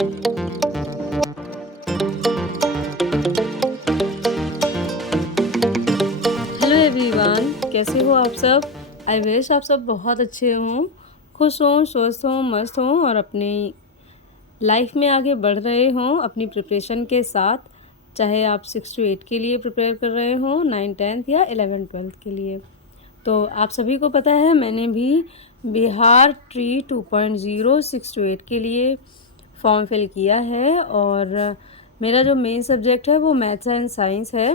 Hello everyone, कैसे हो आप सब। आई विश आप सब बहुत अच्छे हों, खुश हों, स्वस्थ हों, मस्त हों और अपनी लाइफ में आगे बढ़ रहे हों अपनी प्रिपरेशन के साथ। चाहे आप 6 to 8 के लिए प्रिपेयर कर रहे हों, 9 10th या 11 12th के लिए। तो आप सभी को पता है मैंने भी बिहार ट्री 2.0 6 to 8 के लिए फॉर्म फिल किया है और मेरा जो मेन सब्जेक्ट है वो मैथ्स एंड साइंस है।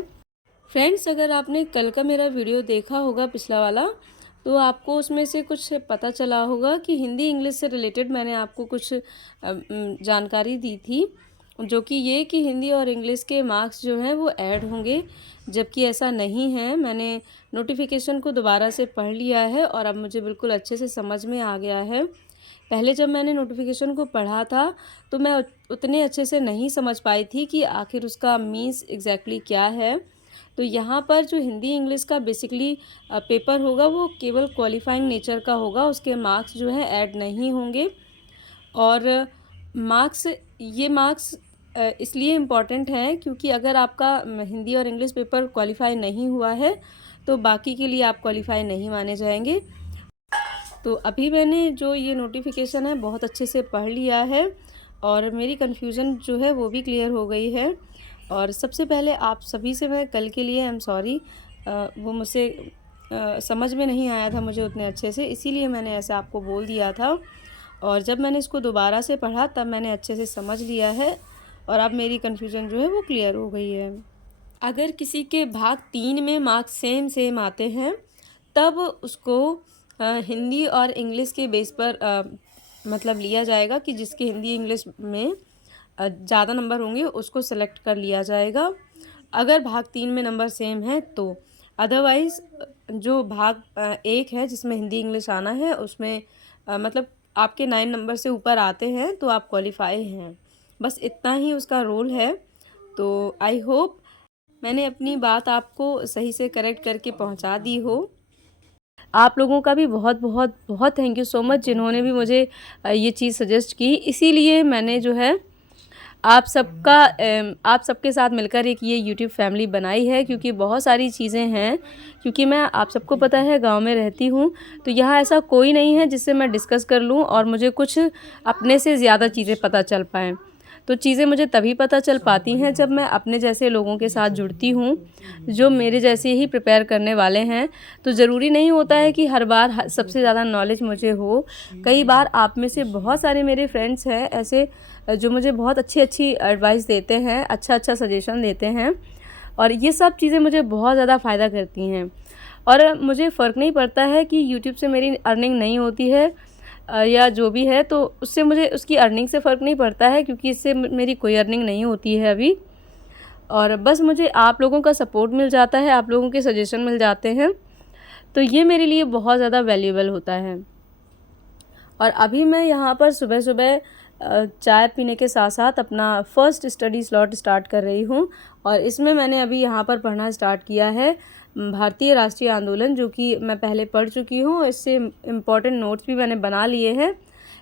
फ्रेंड्स, अगर आपने कल का मेरा वीडियो देखा होगा पिछला वाला, तो आपको उसमें से कुछ पता चला होगा कि हिंदी इंग्लिश से रिलेटेड मैंने आपको कुछ जानकारी दी थी, जो कि ये कि हिंदी और इंग्लिश के मार्क्स जो हैं वो ऐड होंगे, जबकि ऐसा नहीं है। मैंने नोटिफिकेशन को दोबारा से पढ़ लिया है और अब मुझे बिल्कुल अच्छे से समझ में आ गया है। पहले जब मैंने नोटिफिकेशन को पढ़ा था तो मैं उतने अच्छे से नहीं समझ पाई थी कि आखिर उसका मीन्स एग्जैक्टली क्या है। तो यहाँ पर जो हिंदी इंग्लिश का बेसिकली पेपर होगा वो केवल क्वालिफाइंग नेचर का होगा, उसके मार्क्स जो है ऐड नहीं होंगे। और ये मार्क्स इसलिए इम्पॉर्टेंट हैं क्योंकि अगर आपका हिंदी और इंग्लिश पेपर क्वालिफाई नहीं हुआ है तो बाकी के लिए आप क्वालिफाई नहीं माने जाएंगे। तो अभी मैंने जो ये नोटिफिकेशन है बहुत अच्छे से पढ़ लिया है और मेरी कन्फ्यूज़न जो है वो भी क्लियर हो गई है। और सबसे पहले आप सभी से मैं कल के लिए आई एम सॉरी, वो मुझसे समझ में नहीं आया था मुझे उतने अच्छे से, इसीलिए मैंने ऐसे आपको बोल दिया था। और जब मैंने इसको दोबारा से पढ़ा तब मैंने अच्छे से समझ लिया है और अब मेरी कन्फ्यूज़न जो है वो क्लियर हो गई है। अगर किसी के भाग 3 में मार्क्स सेम सेम आते हैं तब उसको हिंदी और इंग्लिश के बेस पर मतलब लिया जाएगा कि जिसके हिंदी इंग्लिश में ज़्यादा नंबर होंगे उसको सेलेक्ट कर लिया जाएगा, अगर भाग 3 में नंबर सेम है तो। अदरवाइज़ जो भाग 1 है जिसमें हिंदी इंग्लिश आना है उसमें मतलब आपके 9 नंबर से ऊपर आते हैं तो आप क्वालिफाई हैं, बस इतना ही उसका रोल है। तो आई होप मैंने अपनी बात आपको सही से करेक्ट करके पहुंचा दी हो। आप लोगों का भी बहुत बहुत बहुत थैंक यू सो मच जिन्होंने भी मुझे ये चीज़ सजेस्ट की, इसीलिए मैंने जो है आप सबके साथ मिलकर एक ये यूट्यूब फैमिली बनाई है, क्योंकि बहुत सारी चीज़ें हैं। क्योंकि मैं आप सबको पता है गांव में रहती हूँ, तो यहाँ ऐसा कोई नहीं है जिससे मैं डिस्कस कर लूँ और मुझे कुछ अपने से ज़्यादा चीज़ें पता चल पाएँ। तो चीज़ें मुझे तभी पता चल पाती हैं जब मैं अपने जैसे लोगों के साथ जुड़ती हूँ जो मेरे जैसे ही प्रिपेयर करने वाले हैं। तो ज़रूरी नहीं होता है कि हर बार सबसे ज़्यादा नॉलेज मुझे हो। कई बार आप में से बहुत सारे मेरे फ्रेंड्स हैं ऐसे जो मुझे बहुत अच्छी एडवाइस देते हैं, अच्छा सजेशन देते हैं और ये सब चीज़ें मुझे बहुत ज़्यादा फ़ायदा करती हैं। और मुझे फ़र्क नहीं पड़ता है कि यूट्यूब से मेरी अर्निंग नहीं होती है या जो भी है, तो उससे मुझे उसकी अर्निंग से फ़र्क नहीं पड़ता है क्योंकि इससे मेरी कोई अर्निंग नहीं होती है अभी। और बस मुझे आप लोगों का सपोर्ट मिल जाता है, आप लोगों के सजेशन मिल जाते हैं, तो ये मेरे लिए बहुत ज़्यादा वैल्यूएबल होता है। और अभी मैं यहाँ पर सुबह सुबह चाय पीने के साथ साथ अपना फ़र्स्ट स्टडी स्लॉट स्टार्ट कर रही हूँ और इसमें मैंने अभी यहाँ पर पढ़ना स्टार्ट किया है भारतीय राष्ट्रीय आंदोलन, जो कि मैं पहले पढ़ चुकी हूँ। इससे इम्पॉर्टेंट नोट्स भी मैंने बना लिए हैं,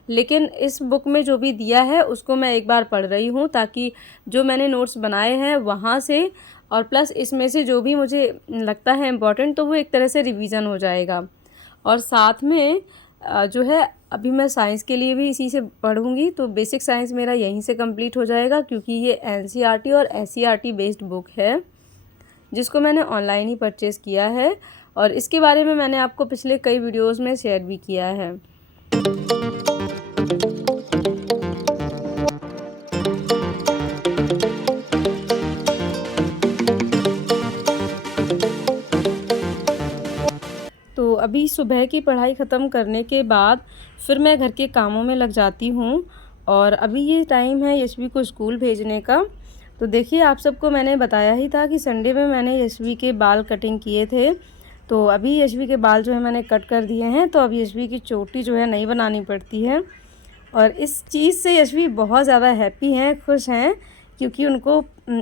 लेकिन इस बुक में जो भी दिया है उसको मैं एक बार पढ़ रही हूँ ताकि जो मैंने नोट्स बनाए हैं वहाँ से और प्लस इसमें से जो भी मुझे लगता है इम्पॉर्टेंट तो वो एक तरह से रिवीज़न हो जाएगा। और साथ में जो है अभी मैं साइंस के लिए भी इसी से पढ़ूँगी, तो बेसिक साइंस मेरा यहीं से कंप्लीट हो जाएगा क्योंकि ये एनसीईआरटी और एससीईआरटी बेस्ड बुक है जिसको मैंने ऑनलाइन ही परचेज़ किया है और इसके बारे में मैंने आपको पिछले कई वीडियोज़ में शेयर भी किया है। तो अभी सुबह की पढ़ाई ख़त्म करने के बाद फिर मैं घर के कामों में लग जाती हूँ और अभी ये टाइम है यशवी को स्कूल भेजने का। तो देखिए, आप सबको मैंने बताया ही था कि संडे में मैंने यशवी के बाल कटिंग किए थे, तो अभी यशवी के बाल जो है मैंने कट कर दिए हैं, तो अब यशवी की चोटी जो है नहीं बनानी पड़ती है। और इस चीज़ से यशवी बहुत ज़्यादा हैप्पी हैं, खुश हैं, क्योंकि उनको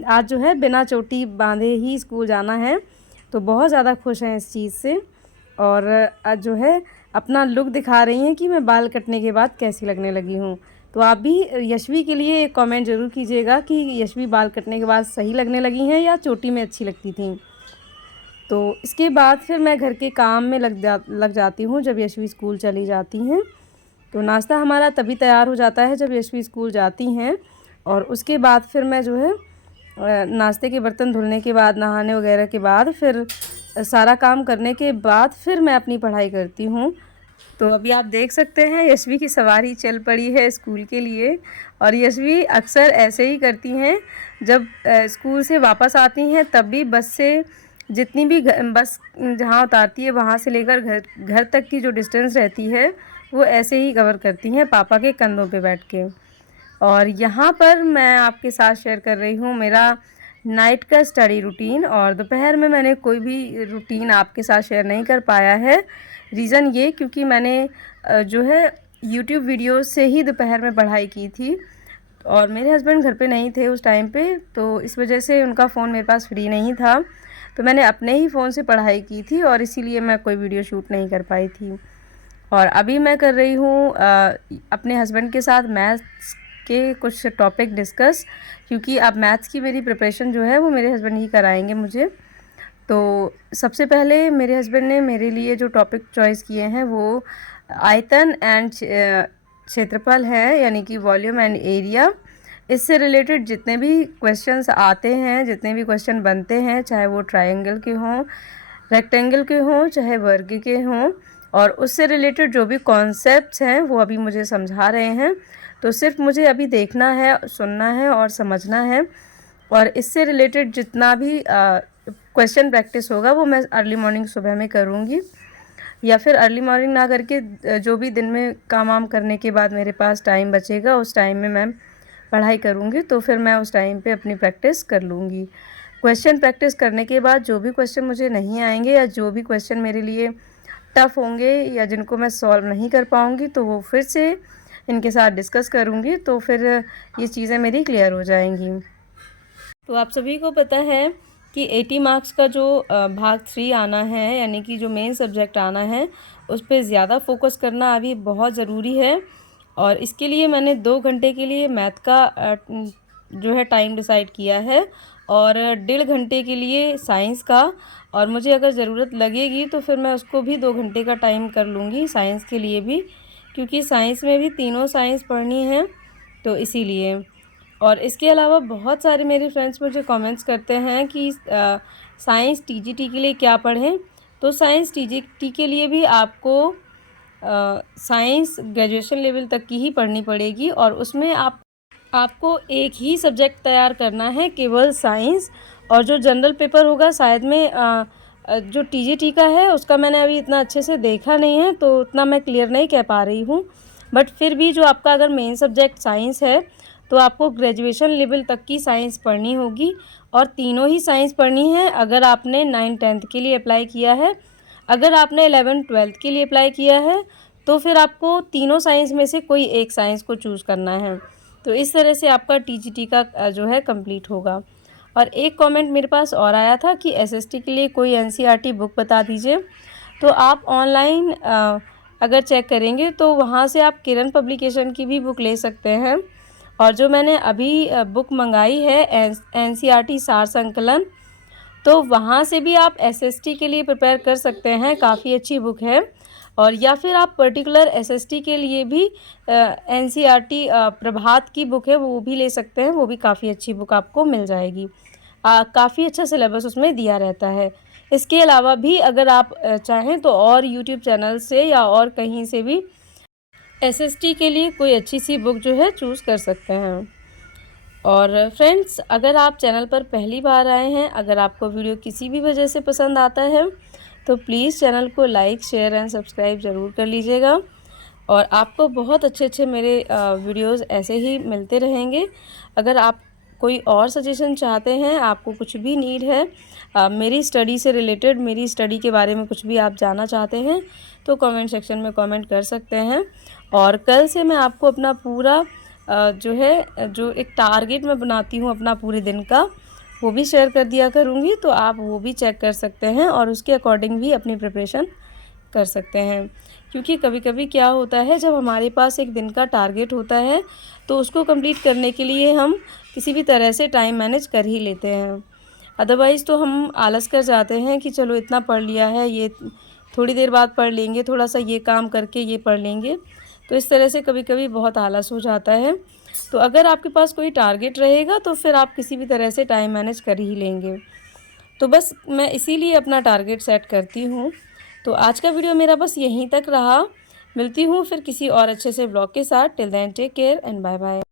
आज जो है बिना चोटी बांधे ही स्कूल जाना है, तो बहुत ज़्यादा खुश हैं इस चीज़ से। और आज जो है अपना लुक दिखा रही हैं कि मैं बाल कटने के बाद कैसी लगने लगी हूँ। तो आप भी यशवी के लिए एक कमेंट ज़रूर कीजिएगा कि यशवी बाल कटने के बाद सही लगने लगी हैं या चोटी में अच्छी लगती थी। तो इसके बाद फिर मैं घर के काम में लग जाती हूँ जब यशवी स्कूल चली जाती हैं। तो नाश्ता हमारा तभी तैयार हो जाता है जब यशवी स्कूल जाती हैं, और उसके बाद फिर मैं जो है नाश्ते के बर्तन धुलने के बाद, नहाने वगैरह के बाद, फिर सारा काम करने के बाद फिर मैं अपनी पढ़ाई करती हूँ। तो अभी आप देख सकते हैं यशवी की सवारी चल पड़ी है स्कूल के लिए। और यशवी अक्सर ऐसे ही करती हैं, जब स्कूल से वापस आती हैं तब भी बस से जितनी भी बस जहाँ उतारती है वहाँ से लेकर घर तक की जो डिस्टेंस रहती है वो ऐसे ही कवर करती हैं पापा के कंधों पे बैठ के। और यहाँ पर मैं आपके साथ शेयर कर रही हूँ मेरा नाइट का स्टडी रूटीन। और दोपहर में मैंने कोई भी रूटीन आपके साथ शेयर नहीं कर पाया है। रीज़न ये क्योंकि मैंने जो है यूट्यूब वीडियो से ही दोपहर में पढ़ाई की थी, और मेरे हस्बैंड घर पे नहीं थे उस टाइम पे, तो इस वजह से उनका फ़ोन मेरे पास फ्री नहीं था, तो मैंने अपने ही फ़ोन से पढ़ाई की थी और इसीलिए मैं कोई वीडियो शूट नहीं कर पाई थी। और अभी मैं कर रही हूँ अपने हस्बैंड के साथ मैथ्स के कुछ टॉपिक डिस्कस, क्योंकि अब मैथ्स की मेरी प्रिपरेशन जो है वो मेरे हस्बैंड ही कराएंगे मुझे। तो सबसे पहले मेरे हस्बैंड ने मेरे लिए जो टॉपिक चॉइस किए हैं वो आयतन एंड क्षेत्रफल है, यानी कि वॉल्यूम एंड एरिया। इससे रिलेटेड जितने भी क्वेश्चंस आते हैं, जितने भी क्वेश्चन बनते हैं, चाहे वो ट्रायंगल के हों, रेक्टेंगल के हों, चाहे वर्ग के हों, और उससे रिलेटेड जो भी कॉन्सेप्ट्स हैं वो अभी मुझे समझा रहे हैं। तो सिर्फ मुझे अभी देखना है, सुनना है और समझना है। और इससे रिलेटेड जितना भी क्वेश्चन प्रैक्टिस होगा वो मैं अर्ली मॉर्निंग सुबह में करूँगी, या फिर अर्ली मॉर्निंग ना करके जो भी दिन में काम वाम करने के बाद मेरे पास टाइम बचेगा उस टाइम में मैं पढ़ाई करूँगी। तो फिर मैं उस टाइम पे अपनी प्रैक्टिस कर लूँगी। क्वेश्चन प्रैक्टिस करने के बाद जो भी क्वेश्चन मुझे नहीं आएंगे या जो भी क्वेश्चन मेरे लिए टफ़ होंगे या जिनको मैं सॉल्व नहीं कर पाऊँगी, तो वो फिर से इनके साथ डिस्कस करूँगी, तो फिर ये चीज़ें मेरी क्लियर हो जाएंगी। तो आप सभी को पता है कि 80 मार्क्स का जो भाग 3 आना है, यानी कि जो मेन सब्जेक्ट आना है, उस पर ज़्यादा फोकस करना अभी बहुत ज़रूरी है। और इसके लिए मैंने 2 घंटे के लिए मैथ का जो है टाइम डिसाइड किया है, और 1.5 घंटे के लिए साइंस का। और मुझे अगर ज़रूरत लगेगी तो फिर मैं उसको भी 2 घंटे का टाइम कर लूँगी साइंस के लिए भी, क्योंकि साइंस में भी तीनों साइंस पढ़नी है, तो इसीलिए। और इसके अलावा बहुत सारे मेरे फ्रेंड्स मुझे कमेंट्स करते हैं कि साइंस टीजीटी के लिए क्या पढ़ें। तो साइंस टीजीटी के लिए भी आपको साइंस ग्रेजुएशन लेवल तक की ही पढ़नी पड़ेगी, और उसमें आपको एक ही सब्जेक्ट तैयार करना है, केवल साइंस। और जो जनरल पेपर होगा शायद में जो टीजीटी का है उसका मैंने अभी इतना अच्छे से देखा नहीं है, तो उतना मैं क्लियर नहीं कह पा रही हूँ। बट फिर भी जो आपका अगर मेन सब्जेक्ट साइंस है तो आपको ग्रेजुएशन लेवल तक की साइंस पढ़नी होगी, और तीनों ही साइंस पढ़नी है। अगर आपने 9th-10th के लिए अप्लाई किया है, अगर आपने 11th-12th के लिए अप्लाई किया है, तो फिर आपको तीनों साइंस में से कोई एक साइंस को चूज़ करना है। तो इस तरह से आपका टीजीटी का जो है कंप्लीट होगा। और एक कमेंट मेरे पास और आया था कि एसएसटी के लिए कोई एनसीईआरटी बुक बता दीजिए। तो आप ऑनलाइन अगर चेक करेंगे तो वहाँ से आप किरण पब्लिकेशन की भी बुक ले सकते हैं। और जो मैंने अभी बुक मंगाई है एनसीईआरटी सार संकलन, तो वहाँ से भी आप एसएसटी के लिए प्रिपेयर कर सकते हैं, काफ़ी अच्छी बुक है। और या फिर आप पर्टिकुलर एसएसटी के लिए भी एनसीईआरटी प्रभात की बुक है वो भी ले सकते हैं, वो भी काफ़ी अच्छी बुक आपको मिल जाएगी। काफ़ी अच्छा सिलेबस उसमें दिया रहता है। इसके अलावा भी अगर आप चाहें तो और यूट्यूब चैनल से या और कहीं से भी एसएसटी के लिए कोई अच्छी सी बुक जो है चूज़ कर सकते हैं। और फ्रेंड्स, अगर आप चैनल पर पहली बार आए हैं, अगर आपको वीडियो किसी भी वजह से पसंद आता है तो प्लीज़ चैनल को लाइक, शेयर एंड सब्सक्राइब ज़रूर कर लीजिएगा। और आपको बहुत अच्छे मेरे वीडियोस ऐसे ही मिलते रहेंगे। अगर आप कोई और सजेशन चाहते हैं, आपको कुछ भी नीड है मेरी स्टडी से रिलेटेड, मेरी स्टडी के बारे में कुछ भी आप जानना चाहते हैं, तो कमेंट सेक्शन में कमेंट कर सकते हैं। और कल से मैं आपको अपना पूरा जो एक टारगेट मैं बनाती हूँ अपना पूरे दिन का, वो भी शेयर कर दिया करूँगी, तो आप वो भी चेक कर सकते हैं और उसके अकॉर्डिंग भी अपनी प्रिपरेशन कर सकते हैं। क्योंकि कभी-कभी क्या होता है, जब हमारे पास एक दिन का टारगेट होता है तो उसको कंप्लीट करने के लिए हम किसी भी तरह से टाइम मैनेज कर ही लेते हैं। अदरवाइज़ तो हम आलस कर जाते हैं कि चलो इतना पढ़ लिया है, ये थोड़ी देर बाद पढ़ लेंगे, थोड़ा-सा ये काम करके ये पढ़ लेंगे। तो इस तरह से कभी-कभी बहुत आलस हो जाता है। तो अगर आपके पास कोई टारगेट रहेगा तो फिर आप किसी भी तरह से टाइम मैनेज कर ही लेंगे। तो बस मैं इसीलिए अपना टारगेट सेट करती हूँ। तो आज का वीडियो मेरा बस यहीं तक रहा। मिलती हूँ फिर किसी और अच्छे से व्लॉग के साथ। Till then take care and bye bye.